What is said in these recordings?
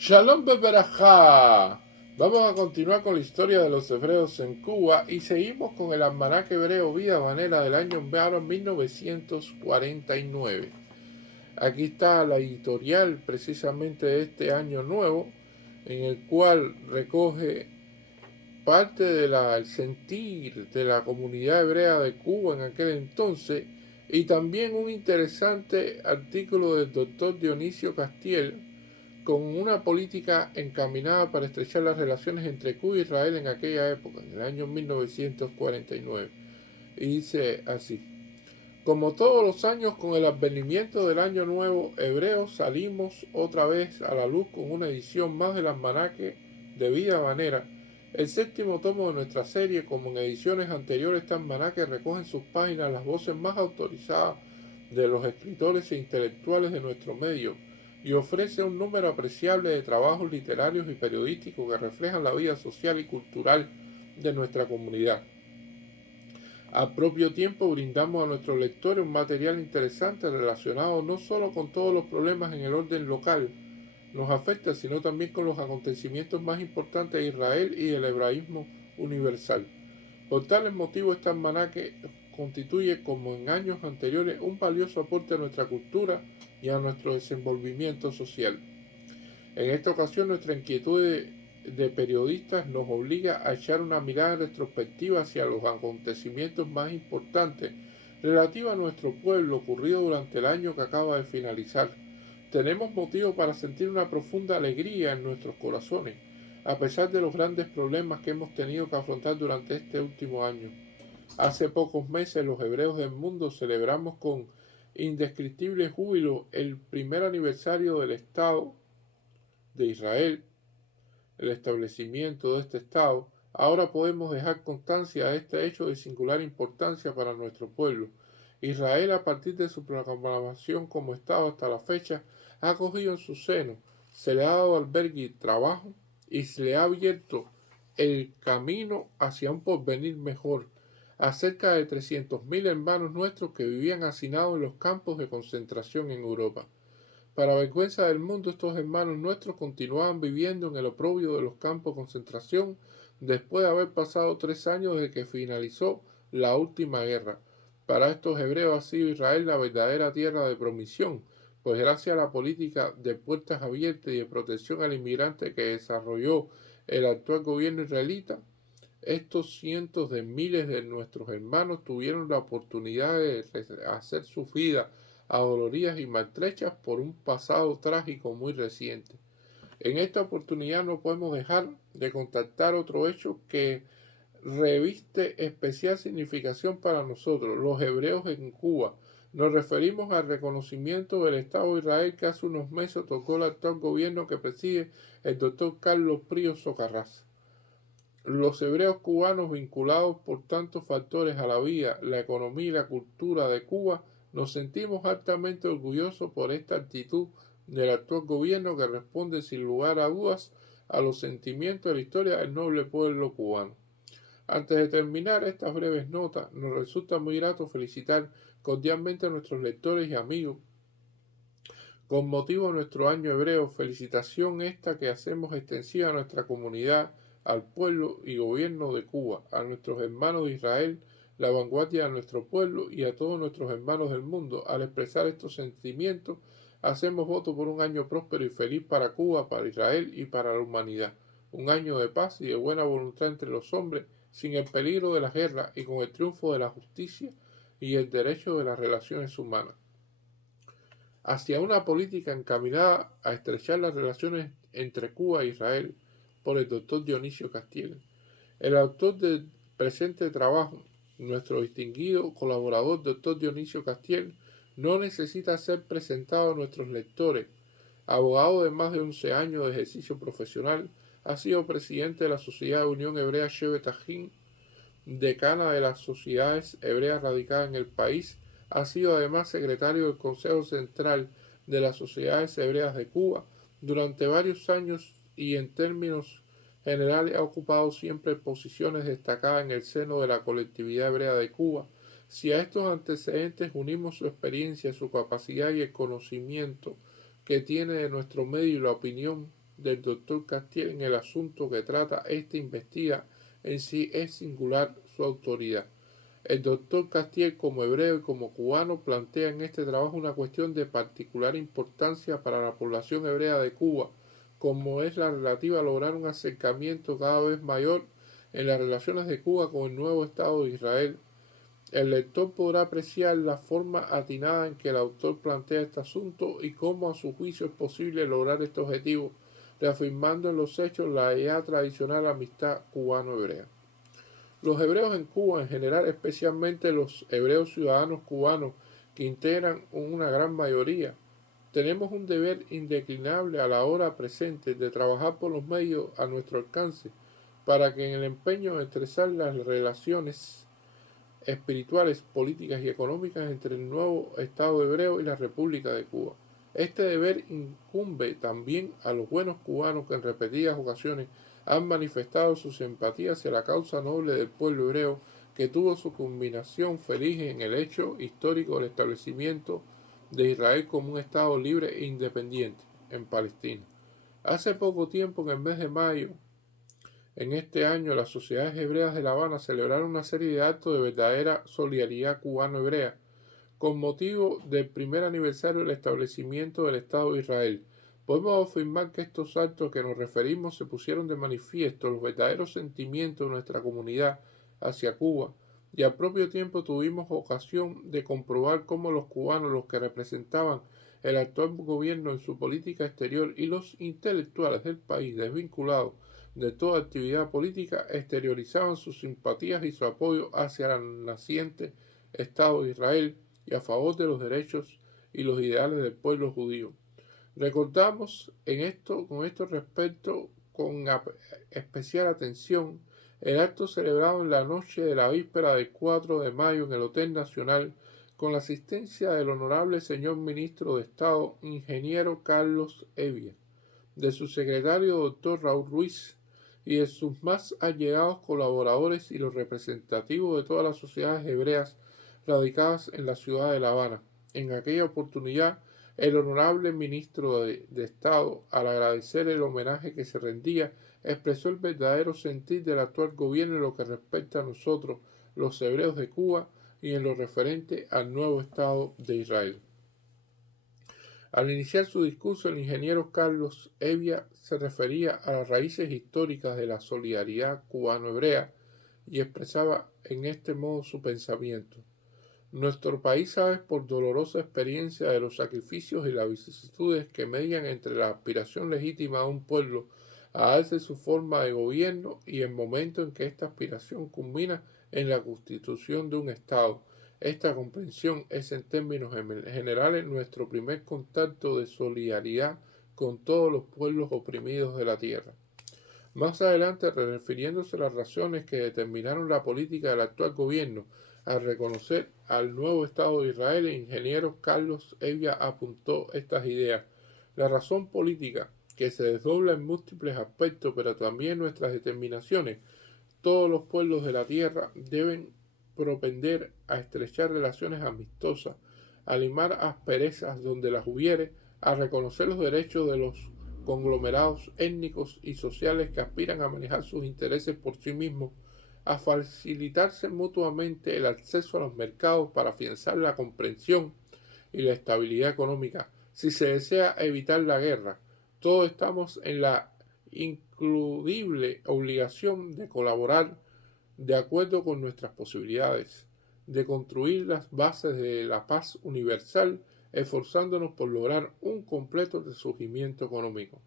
Shalom Beberajá. Vamos a continuar con la historia de los hebreos en Cuba y seguimos con el almanaque hebreo Vida Manera del año 1949. Aquí está la editorial precisamente de este año nuevo, en el cual recoge parte del sentir de la comunidad hebrea de Cuba en aquel entonces y también un interesante artículo del doctor Dionisio Castiel con una política encaminada para estrechar las relaciones entre Cuba e Israel en aquella época, en el año 1949. Y dice así: como todos los años, con el advenimiento del año nuevo hebreo, salimos otra vez a la luz con una edición más del almanaque de Vida Manera, el séptimo tomo de nuestra serie. Como en ediciones anteriores, este almanaque recoge en sus páginas las voces más autorizadas de los escritores e intelectuales de nuestro medio y ofrece un número apreciable de trabajos literarios y periodísticos que reflejan la vida social y cultural de nuestra comunidad. Al propio tiempo brindamos a nuestros lectores un material interesante relacionado no solo con todos los problemas en el orden local nos afecta, sino también con los acontecimientos más importantes de Israel y del hebraísmo universal. Por tales motivos, este almanaque constituye, como en años anteriores, un valioso aporte a nuestra cultura y a nuestro desenvolvimiento social. En esta ocasión, nuestra inquietud de periodistas nos obliga a echar una mirada retrospectiva hacia los acontecimientos más importantes relativos a nuestro pueblo ocurrido durante el año que acaba de finalizar. Tenemos motivo para sentir una profunda alegría en nuestros corazones, a pesar de los grandes problemas que hemos tenido que afrontar durante este último año. Hace pocos meses los hebreos del mundo celebramos con indescriptible júbilo el primer aniversario del Estado de Israel, el establecimiento de este Estado. Ahora podemos dejar constancia de este hecho de singular importancia para nuestro pueblo. Israel, a partir de su proclamación como Estado hasta la fecha, ha acogido en su seno, se le ha dado albergue y trabajo y se le ha abierto el camino hacia un porvenir mejor a cerca de 300.000 hermanos nuestros que vivían hacinados en los campos de concentración en Europa. Para vergüenza del mundo, estos hermanos nuestros continuaban viviendo en el oprobio de los campos de concentración después de haber pasado 3 años desde que finalizó la última guerra. Para estos hebreos ha sido Israel la verdadera tierra de promisión, pues gracias a la política de puertas abiertas y de protección al inmigrante que desarrolló el actual gobierno israelita, estos cientos de miles de nuestros hermanos tuvieron la oportunidad de hacer sus vidas adoloridas y maltrechas por un pasado trágico muy reciente. En esta oportunidad no podemos dejar de contactar otro hecho que reviste especial significación para nosotros, los hebreos en Cuba. Nos referimos al reconocimiento del Estado de Israel que hace unos meses otorgó el actual gobierno que preside el doctor Carlos Príos Socarrás. Los hebreos cubanos, vinculados por tantos factores a la vida, la economía y la cultura de Cuba, nos sentimos altamente orgullosos por esta actitud del actual gobierno que responde sin lugar a dudas a los sentimientos de la historia del noble pueblo cubano. Antes de terminar estas breves notas, nos resulta muy grato felicitar cordialmente a nuestros lectores y amigos con motivo de nuestro año hebreo, felicitación esta que hacemos extensiva a nuestra comunidad, al pueblo y gobierno de Cuba, a nuestros hermanos de Israel, la vanguardia de nuestro pueblo y a todos nuestros hermanos del mundo. Al expresar estos sentimientos, hacemos voto por un año próspero y feliz para Cuba, para Israel y para la humanidad. Un año de paz y de buena voluntad entre los hombres, sin el peligro de la guerra y con el triunfo de la justicia y el derecho de las relaciones humanas, hacia una política encaminada a estrechar las relaciones entre Cuba e Israel por el doctor Dionisio Castiel. El autor del presente trabajo, nuestro distinguido colaborador doctor Dionisio Castiel, no necesita ser presentado a nuestros lectores. Abogado de más de 11 años de ejercicio profesional, ha sido presidente de la Sociedad de Unión Hebrea Shevet Ajin, decana de las sociedades hebreas radicadas en el país, ha sido además secretario del Consejo Central de las Sociedades Hebreas de Cuba durante varios años y en términos generales ha ocupado siempre posiciones destacadas en el seno de la colectividad hebrea de Cuba. Si a estos antecedentes unimos su experiencia, su capacidad y el conocimiento que tiene de nuestro medio y la opinión del doctor Castiel en el asunto que trata esta investiga en sí es singular su autoridad. El doctor Castiel, como hebreo y como cubano, plantea en este trabajo una cuestión de particular importancia para la población hebrea de Cuba, como es la relativa a lograr un acercamiento cada vez mayor en las relaciones de Cuba con el nuevo Estado de Israel. El lector podrá apreciar la forma atinada en que el autor plantea este asunto y cómo a su juicio es posible lograr este objetivo, reafirmando en los hechos la ya tradicional amistad cubano-hebrea. Los hebreos en Cuba en general, especialmente los hebreos ciudadanos cubanos que integran una gran mayoría, tenemos un deber indeclinable a la hora presente de trabajar por los medios a nuestro alcance para que en el empeño de estrechar las relaciones espirituales, políticas y económicas entre el nuevo Estado hebreo y la República de Cuba. Este deber incumbe también a los buenos cubanos que en repetidas ocasiones han manifestado su simpatía hacia la causa noble del pueblo hebreo que tuvo su culminación feliz en el hecho histórico del establecimiento de Israel como un Estado libre e independiente en Palestina. Hace poco tiempo, en el mes de mayo, en este año, las sociedades hebreas de La Habana celebraron una serie de actos de verdadera solidaridad cubano-hebrea con motivo del primer aniversario del establecimiento del Estado de Israel. Podemos afirmar que estos actos a que nos referimos se pusieron de manifiesto los verdaderos sentimientos de nuestra comunidad hacia Cuba y al propio tiempo tuvimos ocasión de comprobar cómo los cubanos, los que representaban el actual gobierno en su política exterior y los intelectuales del país desvinculados de toda actividad política exteriorizaban sus simpatías y su apoyo hacia el naciente Estado de Israel y a favor de los derechos y los ideales del pueblo judío. Recordamos con esto respecto con especial atención el acto celebrado en la noche de la víspera del 4 de mayo en el Hotel Nacional con la asistencia del honorable señor ministro de Estado, ingeniero Carlos Evia, de su secretario doctor Raúl Ruiz y de sus más allegados colaboradores y los representativos de todas las sociedades hebreas radicadas en la ciudad de La Habana. En aquella oportunidad, el honorable ministro de Estado, al agradecer el homenaje que se rendía, expresó el verdadero sentir del actual gobierno en lo que respecta a nosotros, los hebreos de Cuba, y en lo referente al nuevo Estado de Israel. Al iniciar su discurso, el ingeniero Carlos Evia se refería a las raíces históricas de la solidaridad cubano-hebrea y expresaba en este modo su pensamiento. Nuestro país sabe por dolorosa experiencia de los sacrificios y las vicisitudes que median entre la aspiración legítima de un pueblo a darse su forma de gobierno y el momento en que esta aspiración culmina en la constitución de un Estado. Esta comprensión es en términos generales nuestro primer contacto de solidaridad con todos los pueblos oprimidos de la tierra. Más adelante, refiriéndose a las razones que determinaron la política del actual gobierno al reconocer al nuevo Estado de Israel, el ingeniero Carlos Evia apuntó estas ideas. La razón política, que se desdobla en múltiples aspectos, pero también nuestras determinaciones, todos los pueblos de la tierra deben propender a estrechar relaciones amistosas, a limar asperezas donde las hubiere, a reconocer los derechos de los conglomerados étnicos y sociales que aspiran a manejar sus intereses por sí mismos, a facilitarse mutuamente el acceso a los mercados para afianzar la comprensión y la estabilidad económica. Si se desea evitar la guerra, todos estamos en la includible obligación de colaborar de acuerdo con nuestras posibilidades, de construir las bases de la paz universal, esforzándonos por lograr un completo resurgimiento económico.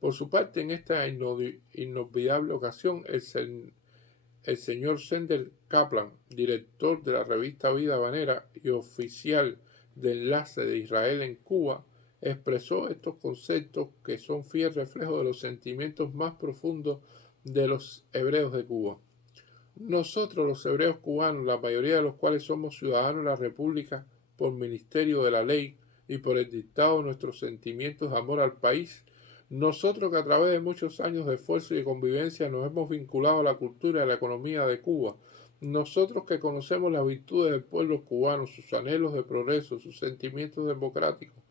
Por su parte, en esta inolvidable ocasión, el señor Sender Kaplan, director de la revista Vida Habanera y oficial de enlace de Israel en Cuba, expresó estos conceptos que son fiel reflejo de los sentimientos más profundos de los hebreos de Cuba. Nosotros, los hebreos cubanos, la mayoría de los cuales somos ciudadanos de la República por ministerio de la ley y por el dictado de nuestros sentimientos de amor al país, nosotros que a través de muchos años de esfuerzo y de convivencia nos hemos vinculado a la cultura y a la economía de Cuba, nosotros que conocemos las virtudes del pueblo cubano, sus anhelos de progreso, sus sentimientos democráticos,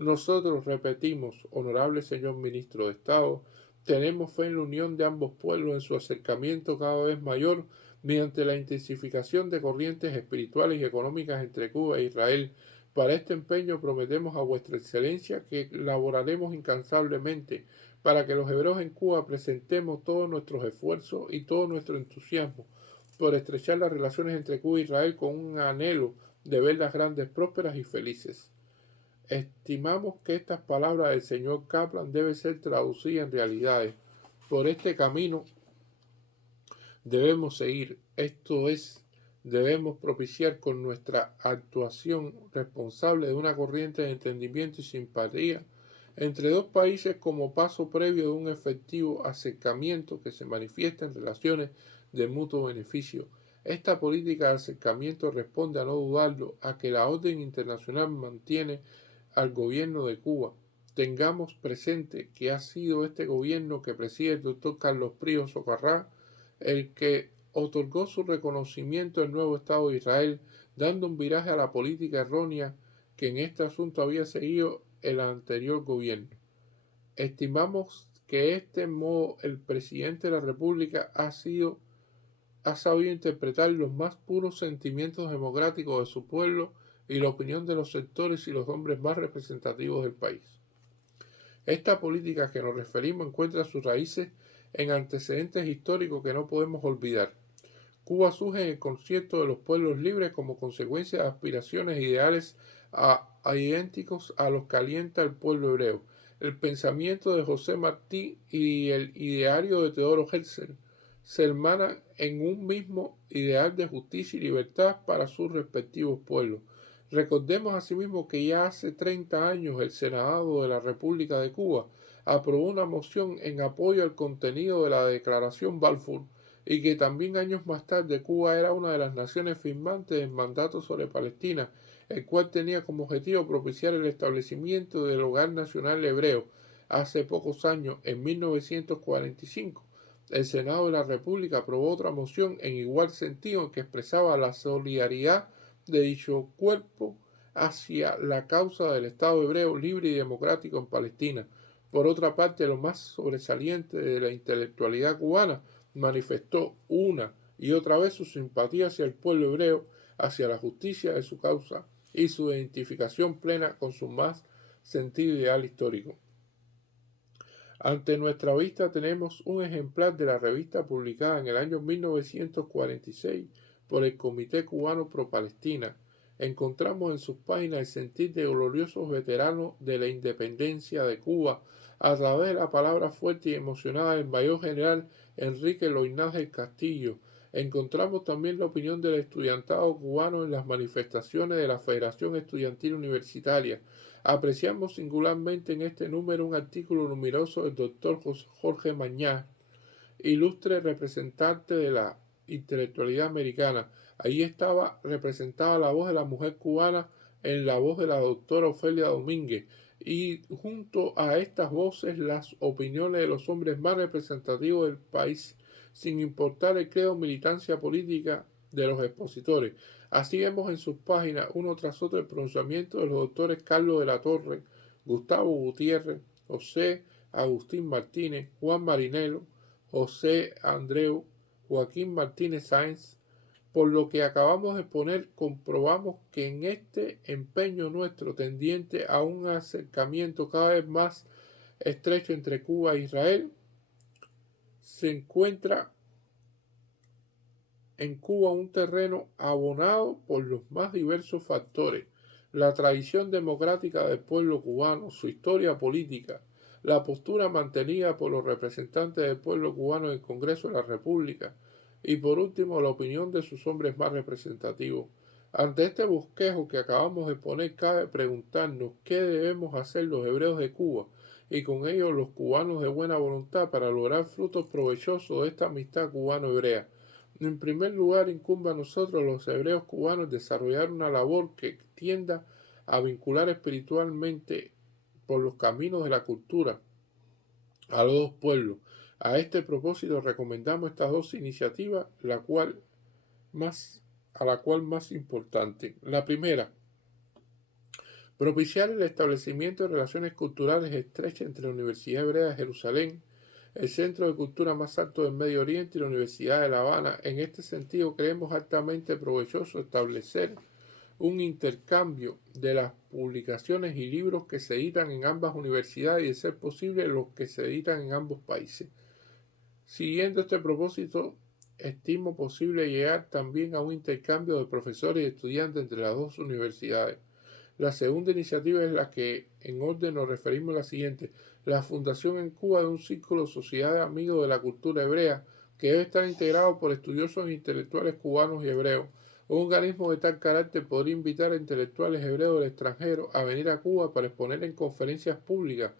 Nosotros repetimos, honorable señor ministro de Estado, tenemos fe en la unión de ambos pueblos en su acercamiento cada vez mayor mediante la intensificación de corrientes espirituales y económicas entre Cuba e Israel. Para este empeño prometemos a vuestra excelencia que laboraremos incansablemente para que los hebreos en Cuba presentemos todos nuestros esfuerzos y todo nuestro entusiasmo por estrechar las relaciones entre Cuba e Israel con un anhelo de verlas grandes, prósperas y felices. Estimamos que estas palabras del señor Kaplan deben ser traducidas en realidades. Por este camino debemos seguir, esto es, debemos propiciar con nuestra actuación responsable de una corriente de entendimiento y simpatía entre dos países como paso previo de un efectivo acercamiento que se manifiesta en relaciones de mutuo beneficio. Esta política de acercamiento responde, a no dudarlo, a que la orden internacional mantiene al gobierno de Cuba. Tengamos presente que ha sido este gobierno que preside el doctor Carlos Príos Socarrá el que otorgó su reconocimiento al nuevo Estado de Israel, dando un viraje a la política errónea que en este asunto había seguido el anterior gobierno. Estimamos que de este modo el presidente de la República ha sabido interpretar los más puros sentimientos democráticos de su pueblo y la opinión de los sectores y los hombres más representativos del país. Esta política a que nos referimos encuentra sus raíces en antecedentes históricos que no podemos olvidar. Cuba surge en el concierto de los pueblos libres como consecuencia de aspiraciones e ideales idénticos a los que alienta el pueblo hebreo. El pensamiento de José Martí y el ideario de Teodoro Herzl se hermanan en un mismo ideal de justicia y libertad para sus respectivos pueblos. Recordemos asimismo que ya hace 30 años el Senado de la República de Cuba aprobó una moción en apoyo al contenido de la Declaración Balfour y que también años más tarde Cuba era una de las naciones firmantes del mandato sobre Palestina, el cual tenía como objetivo propiciar el establecimiento del Hogar Nacional Hebreo. Hace pocos años, en 1945, el Senado de la República aprobó otra moción en igual sentido en que expresaba la solidaridad de dicho cuerpo hacia la causa del Estado hebreo libre y democrático en Palestina. Por otra parte, lo más sobresaliente de la intelectualidad cubana manifestó una y otra vez su simpatía hacia el pueblo hebreo, hacia la justicia de su causa y su identificación plena con su más sentido ideal histórico. Ante nuestra vista tenemos un ejemplar de la revista publicada en el año 1946 por el Comité Cubano Pro Palestina. Encontramos en sus páginas el sentir de gloriosos veteranos de la independencia de Cuba a través de la palabra fuerte y emocionada del mayor general Enrique Loynaz del Castillo. Encontramos también la opinión del estudiantado cubano en las manifestaciones de la Federación Estudiantil Universitaria. Apreciamos singularmente en este número un artículo numeroso del doctor Jorge Mañá, ilustre representante de la intelectualidad americana. Ahí estaba representada la voz de la mujer cubana en la voz de la doctora Ofelia Domínguez y junto a estas voces las opiniones de los hombres más representativos del país, sin importar el credo o militancia política de los expositores. Así vemos en sus páginas uno tras otro el pronunciamiento de los doctores Carlos de la Torre, Gustavo Gutiérrez, José Agustín Martínez, Juan Marinelo, José Andreu, Joaquín Martínez Sáenz. Por lo que acabamos de exponer, comprobamos que en este empeño nuestro tendiente a un acercamiento cada vez más estrecho entre Cuba e Israel, se encuentra en Cuba un terreno abonado por los más diversos factores: la tradición democrática del pueblo cubano, su historia política, la postura mantenida por los representantes del pueblo cubano en el Congreso de la República y por último la opinión de sus hombres más representativos. Ante este bosquejo que acabamos de poner, cabe preguntarnos qué debemos hacer los hebreos de Cuba y con ello los cubanos de buena voluntad para lograr frutos provechosos de esta amistad cubano-hebrea. En primer lugar, incumbe a nosotros los hebreos cubanos desarrollar una labor que tienda a vincular espiritualmente por los caminos de la cultura a los dos pueblos. A este propósito recomendamos estas dos iniciativas, a la cual más importante. La primera, Propiciar el establecimiento de relaciones culturales estrechas entre la Universidad Hebrea de Jerusalén, el centro de cultura más alto del Medio Oriente y la Universidad de La Habana. En este sentido, creemos altamente provechoso establecer un intercambio de las publicaciones y libros que se editan en ambas universidades y, de ser posible, los que se editan en ambos países. Siguiendo este propósito, estimo posible llegar también a un intercambio de profesores y estudiantes entre las dos universidades. La segunda iniciativa es la que en orden nos referimos a la siguiente: la fundación en Cuba de un círculo Sociedad de Amigos de la Cultura Hebrea, que debe estar integrado por estudiosos e intelectuales cubanos y hebreos. Un organismo de tal carácter podría invitar a intelectuales hebreos del extranjero a venir a Cuba para exponer en conferencias públicas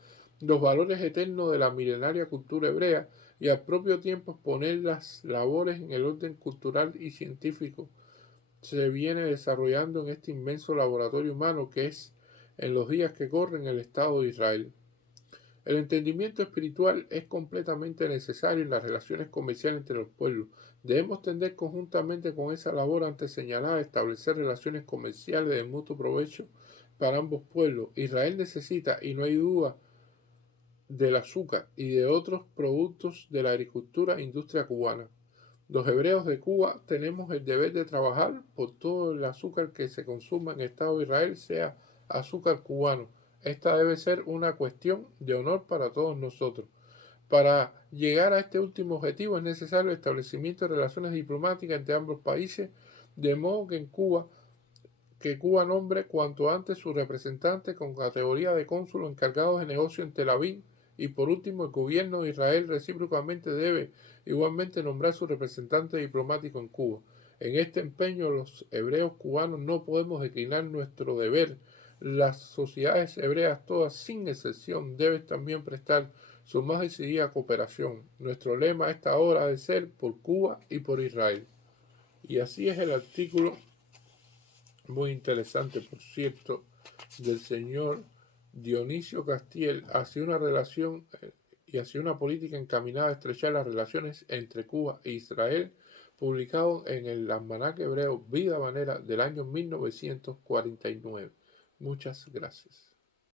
los valores eternos de la milenaria cultura hebrea y al propio tiempo exponer las labores en el orden cultural y científico se viene desarrollando en este inmenso laboratorio humano que es, en los días que corren, el Estado de Israel. El entendimiento espiritual es completamente necesario en las relaciones comerciales entre los pueblos. Debemos tender conjuntamente con esa labor antes señalada a establecer relaciones comerciales de mutuo provecho para ambos pueblos. Israel necesita, y no hay duda, del azúcar y de otros productos de la agricultura e industria cubana. Los hebreos de Cuba tenemos el deber de trabajar por todo el azúcar que se consuma en el Estado de Israel sea azúcar cubano. Esta debe ser una cuestión de honor para todos nosotros. Para llegar a este último objetivo es necesario el establecimiento de relaciones diplomáticas entre ambos países, de modo que Cuba nombre cuanto antes su representante con categoría de cónsul encargado de negocios en Tel Aviv, y por último el gobierno de Israel recíprocamente debe igualmente nombrar su representante diplomático en Cuba. En este empeño los hebreos cubanos no podemos declinar nuestro deber. Las sociedades hebreas todas sin excepción deben también prestar su más decidida cooperación. Nuestro lema a esta hora ha de ser por Cuba y por Israel. Y así es el artículo muy interesante, por cierto, del señor Dionisio Castiel hacia una relación y hacia una política encaminada a estrechar las relaciones entre Cuba e Israel, publicado en el almanaque hebreo Vida Manera del año 1949. Muchas gracias.